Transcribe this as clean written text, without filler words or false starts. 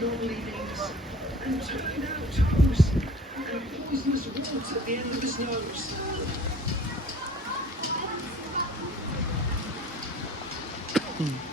normally means, and turned out toes, and a poisonous wart at the end of his nose. Hmm.